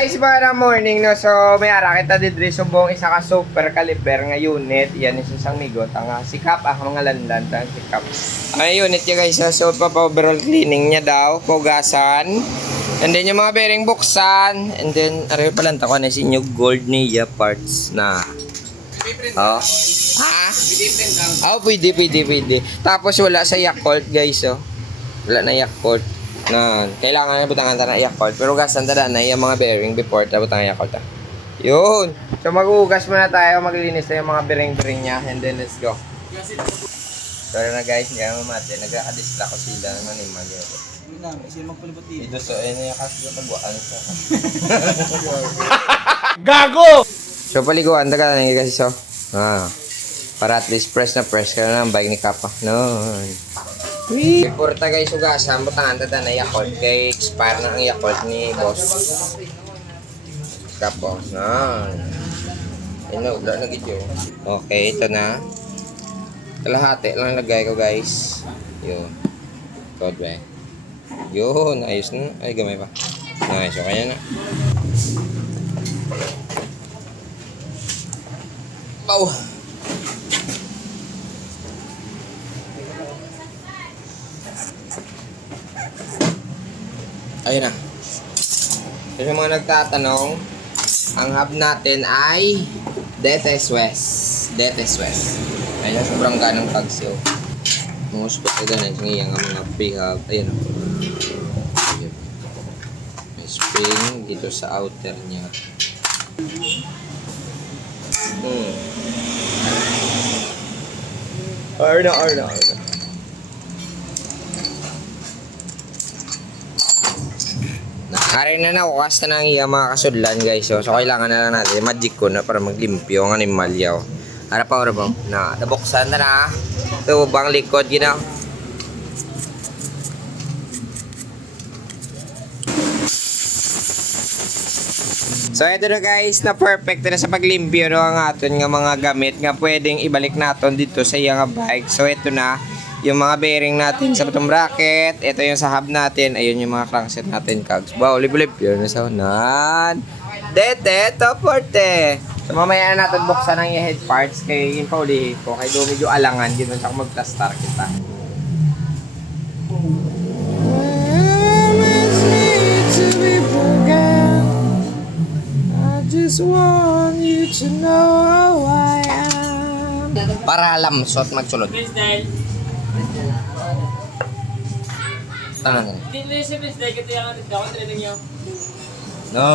guys, para morning no. So may ara kita didre subong isa ka super caliber nga unit. Yan is isang migot ang sikap mga landan tang sikap. Ay unit ya guys, so overall cleaning niya daw, pugasan. And then yung mga bearing buksan, and then aray pala ta ko na si new gold niya parts na. Oh. Ha? Oh, pwede. Tapos wala sa Yakult guys, oh. Wala na Yakult. Na, kailangan na butangan ta na Yakult. Pero gasan ta na yung mga bearing before ta butangan Yakult. Yun. So mag-uugas muna tayo, maglinis na yung mga bearing niya, and then let's go. Sorry na guys, hindi naman mati. Nagkakadisla ko sila ng animal yun. Hindi namin, siya magpalipot dito. Ito so, ayun yung kasi yung pagwaan sa Gago! So paliguan, taga na kasi so. Para at least press na press ka na ng bike ni Kappa. No. Before ta guys ugasan, butangan ta na Yakult. Kay expire na ang Yakult ni boss. Kapo. Wala na gid yun. Okay, ito na. Kalahati lang lagay ko guys. Yun. God ba. Yun, ayos na. Ay, gamay pa. Nice, okay na. Wow. Ayun na. So, yung mga nagtatanong, ang hub natin ay Detes West. Ayun na, sobrang ganang tagsyo. Most pa ka ganun yung mga pre-hub. Ayun na. May spring dito sa outer niya. Arna. Ari na nakukas na ng iya mga kasudlan guys. So kailangan na lang natin magic ko na para maglimpyo ang animal yaw. Ara pa na nabuksan na. Ito bang likod ginaw. So ito na guys, na perfect na sa paglimpyo no, ang aton nga mga gamit nga pwedeng ibalik naton dito sa iyang bike. So ito na yung mga bearing natin sa bottom bracket, ito yung sa hub natin, ayun yung mga crankset natin kags. Wow, liblib yun sa unan. Dete, toporte. So mamaya na natin buksan ang yung head parts kay yung paulihin ko. Kay do medyo alangan, ganoon sa magplastar kita. Just want you to know who I am. Para lamsot magsulod. Tangan no.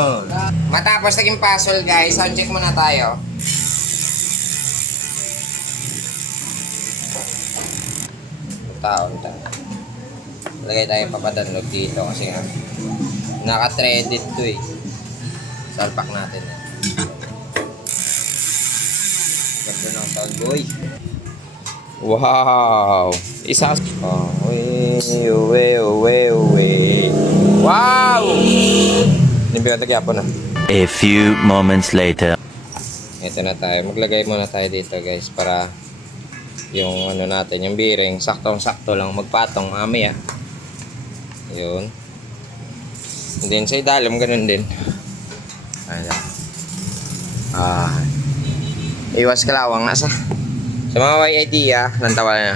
Matapos naging puzzle guys, sound check muna tayo. Taon. Lagay tayo papadownload dito kasi nga naka-threaded to eh. Salpak natin yan. Ganda ng sound boy. Wow! Isa. Oh, we. Wow! Nimbigan tayo po na. A few moments later. Ito na tayo. Maglagay muna tayo dito guys para yung ano natin, yung bearing, saktong-sakto lang magpatong mamaya. Yun. And then sa idalim, ganun din. Ayan. Iwas kalawang nasa. Sa mga may idea, nantawa na.